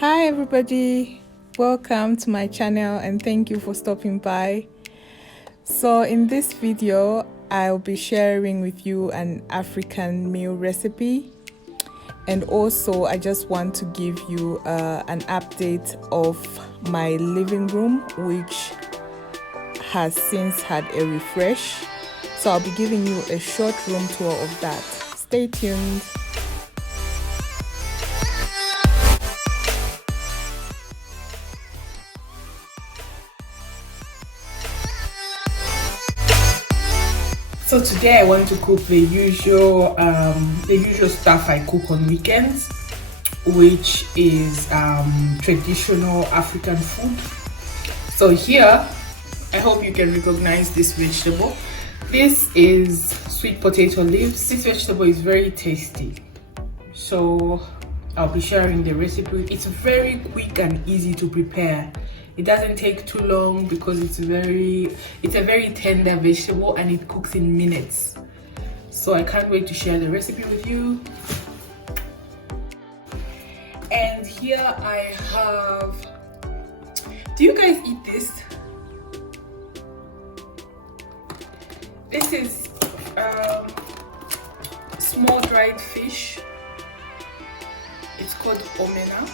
Hi everybody, welcome to my channel and thank you for stopping by. So in this video I'll be sharing with you an African meal recipe, and also I just want to give you an update of my living room, which has since had a refresh. So I'll be giving you a short room tour of that. Stay tuned. So today I want to cook the usual stuff I cook on weekends, which is traditional African food. So here, I hope you can recognize this vegetable. This is sweet potato leaves. This vegetable is very tasty. So I'll be sharing the recipe. It's very quick and easy to prepare. It doesn't take too long because it's a very tender vegetable and it cooks in minutes. So I can't wait to share the recipe with you. And here I have, do you guys eat this? This is small dried fish. It's called omena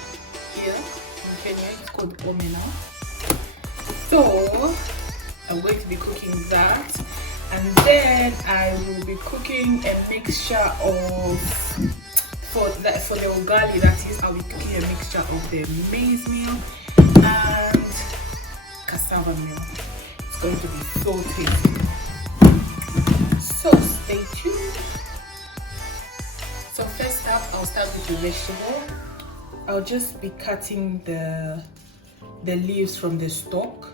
here in Kenya. It's called omena. So I'm going to be cooking that, and then I will be cooking a mixture of for the ugali. That is, I'll be cooking a mixture of the maize meal and cassava meal. It's going to be so tasty. So stay tuned. So first up, I'll start with the vegetable. I'll just be cutting the leaves from the stalk,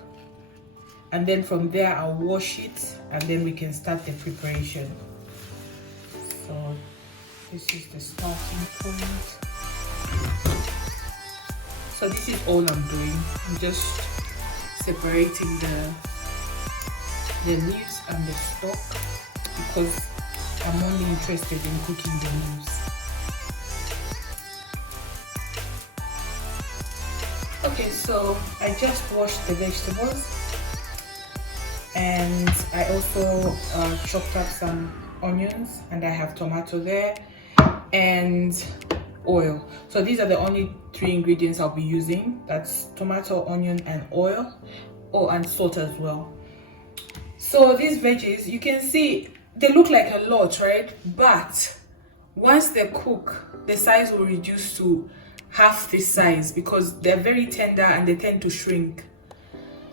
and then from there I'll wash it, and then we can start the preparation. So this is the starting point. So this is all I'm doing. I'm just separating the leaves and the stalk because I'm only interested in cooking the leaves. Okay, so I just washed the vegetables, and I also chopped up some onions, and I have tomato there and oil. So these are the only 3 ingredients I'll be using. That's tomato, onion, and oil. Oh, and salt as well. So these veggies, you can see they look like a lot, right? But once they cook, the size will reduce to half this size because they're very tender and they tend to shrink.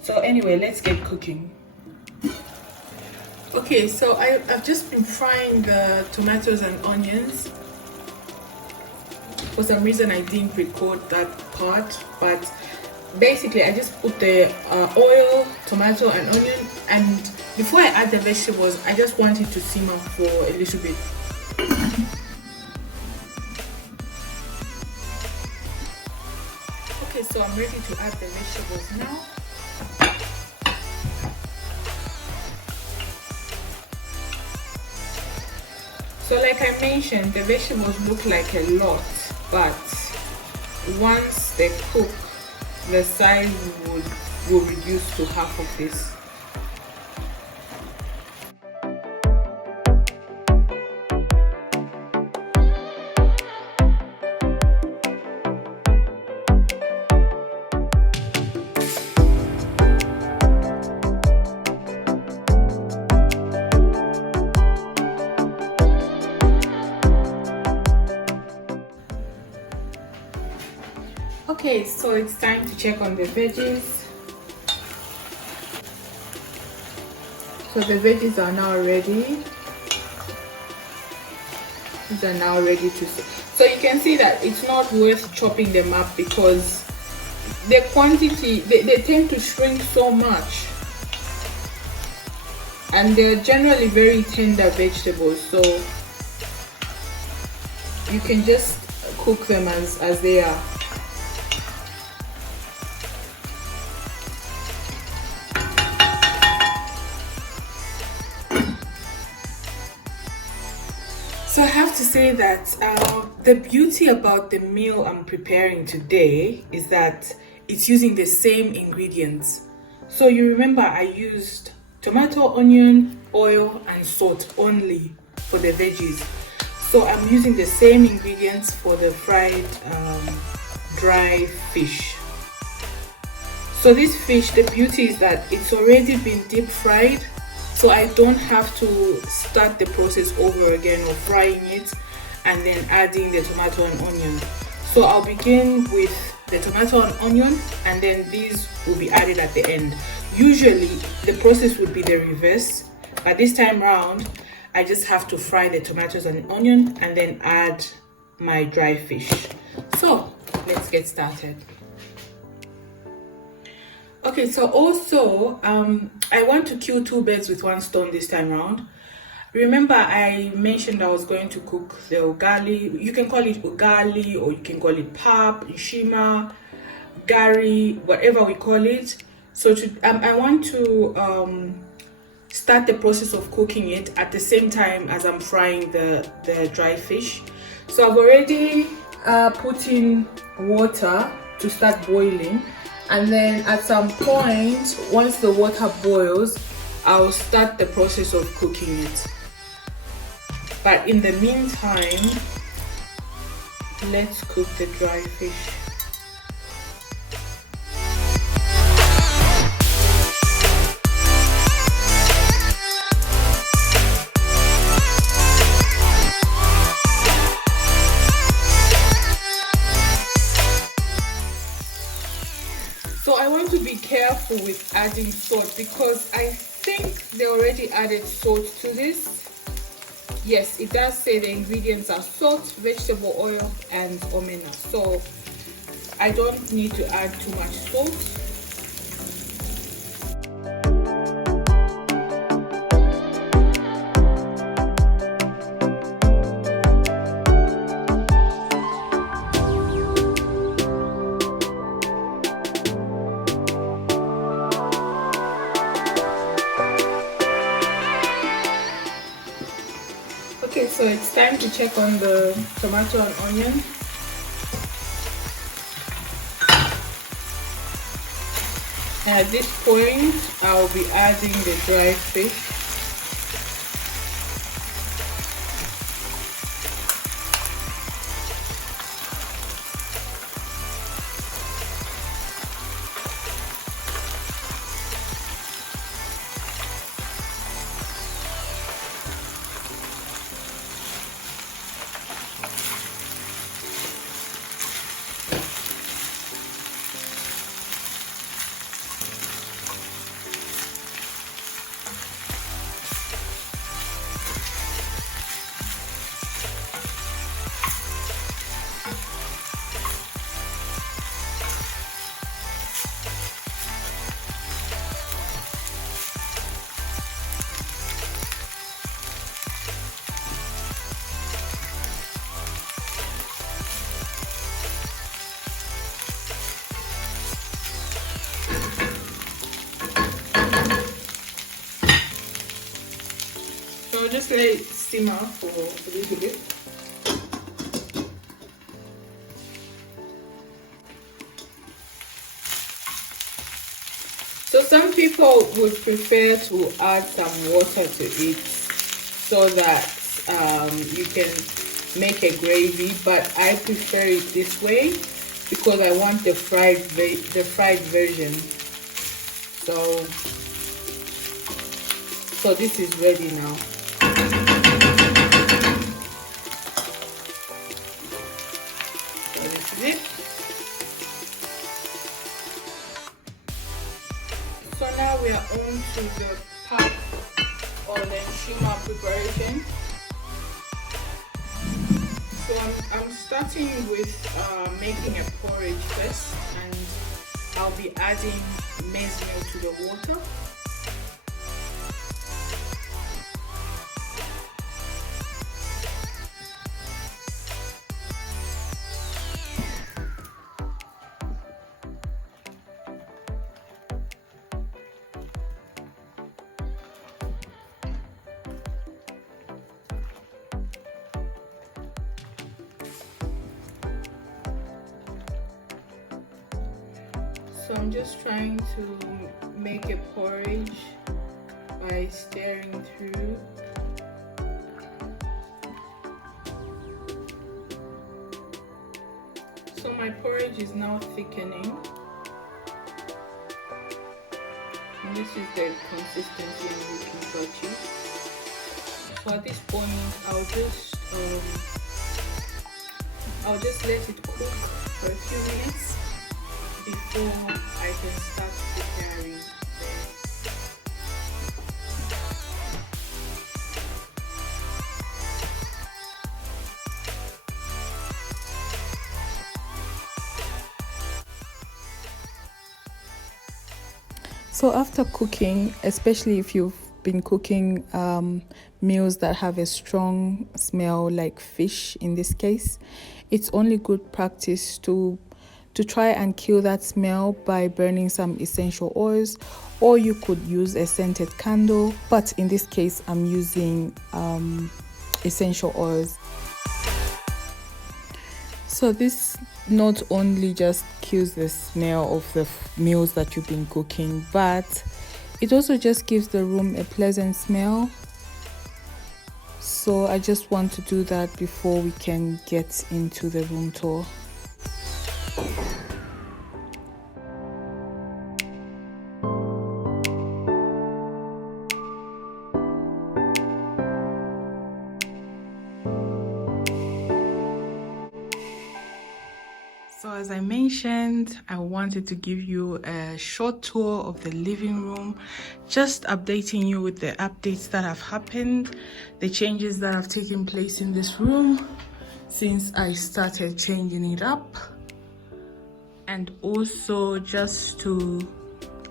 So anyway, let's get cooking. Okay, so I've just been frying the tomatoes and onions. For some reason I didn't record that part, but basically I just put the oil, tomato and onion, and before I add the vegetables I just want it to simmer for a little bit. Okay, so I'm ready to add the vegetables now. So like I mentioned, the vegetables look like a lot, but once they cook, the size will reduce to half of this. Okay, so it's time to check on the veggies. So the veggies are now ready. These are now ready to see. So you can see that it's not worth chopping them up because the quantity, they tend to shrink so much. And they're generally very tender vegetables, so you can just cook them as they are. So I have to say that the beauty about the meal I'm preparing today is that it's using the same ingredients. So you remember I used tomato, onion, oil, and salt only for the veggies. So I'm using the same ingredients for the fried dry fish. So this fish, the beauty is that it's already been deep fried, so I don't have to start the process over again of frying it and then adding the tomato and onion. So I'll begin with the tomato and onion, and then these will be added at the end. Usually the process would be the reverse, but this time round I just have to fry the tomatoes and onion and then add my dry fish. So let's get started. Okay, so also I want to kill two birds with one stone this time around. Remember I mentioned I was going to cook the ugali. You can call it ugali, or you can call it pap, shima, gari, whatever we call it. So I want to start the process of cooking it at the same time as I'm frying the dry fish. So I've already put in water to start boiling, and then at some point once the water boils I'll start the process of cooking it. But in the meantime, let's cook the dry fish. So I want to be careful with adding salt because I think they already added salt to this. Yes, it does say the ingredients are salt, vegetable oil, and omena. So I don't need to add too much salt. Okay, so it's time to check on the tomato and onion. And at this point, I'll be adding the dry fish. So just let it simmer for a little bit. So some people would prefer to add some water to it so that you can make a gravy, but I prefer it this way because I want the fried version. So this is ready now. So this is it. So now we are on to the pap or the shima preparation. So I'm starting with making a porridge first, and I'll be adding maize meal to the water. So I'm just trying to make a porridge by stirring through. So my porridge is now thickening. And this is the consistency I'm looking to achieve. So at this point, I'll just let it cook for a few minutes before I can start preparing. So after cooking, especially if you've been cooking meals that have a strong smell like fish in this case, it's only good practice to try and kill that smell by burning some essential oils, or you could use a scented candle, but in this case I'm using essential oils. So this not only just kills the smell of the meals that you've been cooking, but it also just gives the room a pleasant smell. So I just want to do that before we can get into the room tour. So as I mentioned, I wanted to give you a short tour of the living room, just updating you with the updates that have happened, the changes that have taken place in this room since I started changing it up, and also just to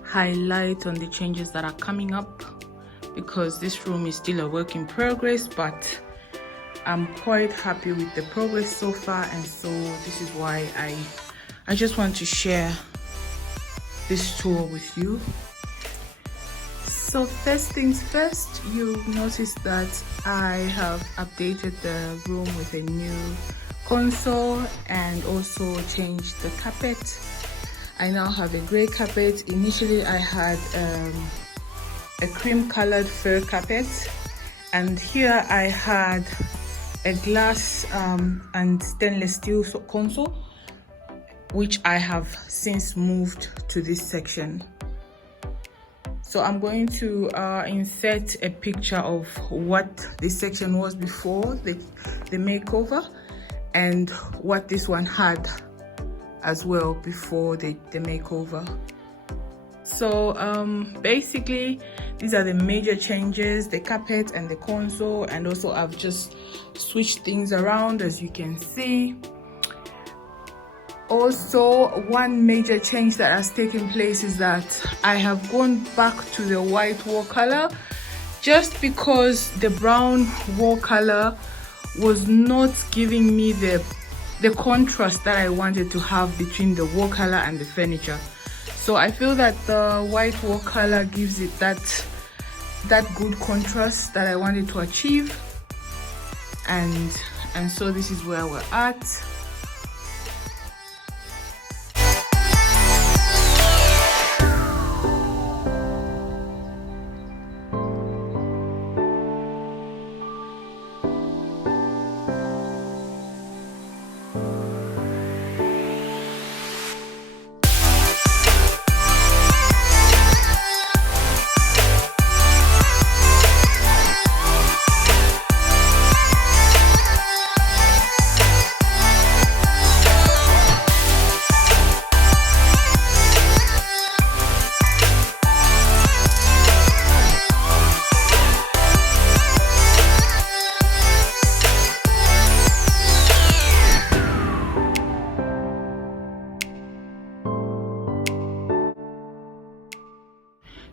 highlight on the changes that are coming up, because this room is still a work in progress, but I'm quite happy with the progress so far, and so this is why I just want to share this tour with you. So first things first, you'll notice that I have updated the room with a new console and also changed the carpet. I now have a gray carpet. Initially I had a cream colored fur carpet, and here I had a glass and stainless steel console, which I have since moved to this section. So I'm going to insert a picture of what this section was before the makeover, and what this one had as well before the makeover. So basically these are the major changes: the carpet and the console, and also I've just switched things around, as you can see. Also, one major change that has taken place is that I have gone back to the white wall color, just because the brown wall color was not giving me the contrast that I wanted to have between the wall color and the furniture. So I feel that the white wall color gives it that good contrast that I wanted to achieve, and so this is where we're at.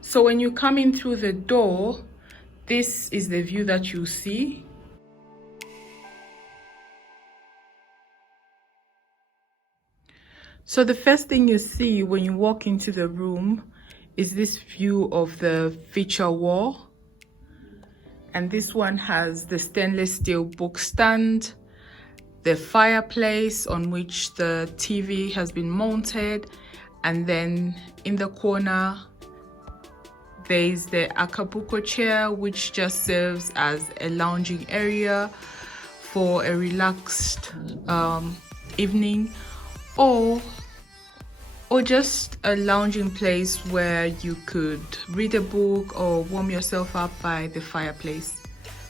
So when you come in through the door, this is the view that you see. So the first thing you see when you walk into the room is this view of the feature wall. And this one has the stainless steel book stand, the fireplace on which the TV has been mounted, And then in the corner there's the Acapulco chair, which just serves as a lounging area for a relaxed evening, or just a lounging place where you could read a book or warm yourself up by the fireplace.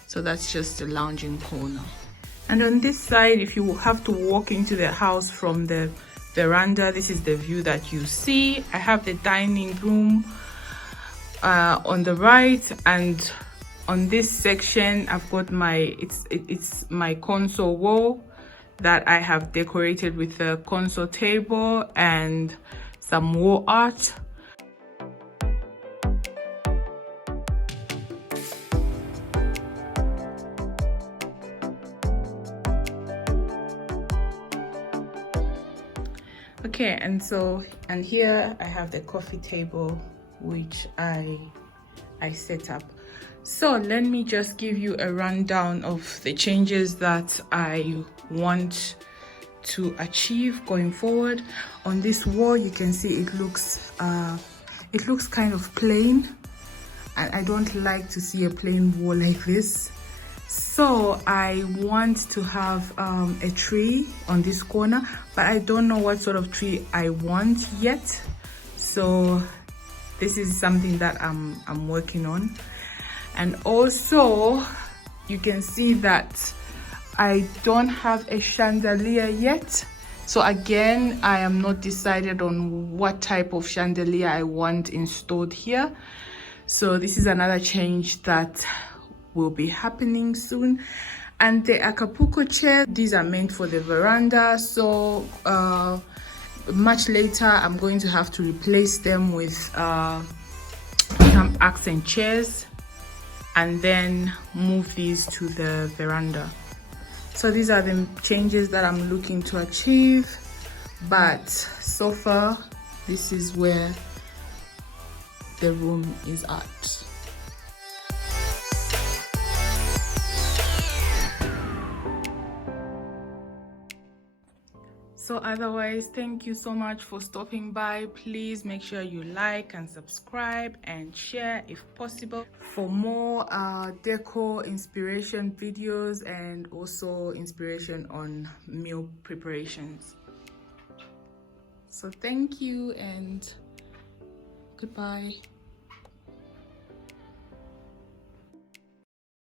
So that's just a lounging corner. And on this side, if you have to walk into the house from the veranda, this is the view that you see. I have the dining room on the right, and on this section I've got my it's my console wall that I have decorated with a console table and some wall art. Okay, and here I have the coffee table which I set up. So let me just give you a rundown of the changes that I want to achieve going forward. On this wall, you can see it looks kind of plain, and I don't like to see a plain wall like this. So I want to have a tree on this corner, but I don't know what sort of tree I want yet. So this is something that I'm working on. And also you can see that I don't have a chandelier yet. So again, I am not decided on what type of chandelier I want installed here. So this is another change that will be happening soon. And the Acapulco chair, these are meant for the veranda. So much later I'm going to have to replace them with some accent chairs and then move these to the veranda. So these are the changes that I'm looking to achieve, but so far this is where the room is at. So otherwise, thank you so much for stopping by. Please make sure you like and subscribe and share if possible for more decor inspiration videos and also inspiration on meal preparations. So thank you and goodbye.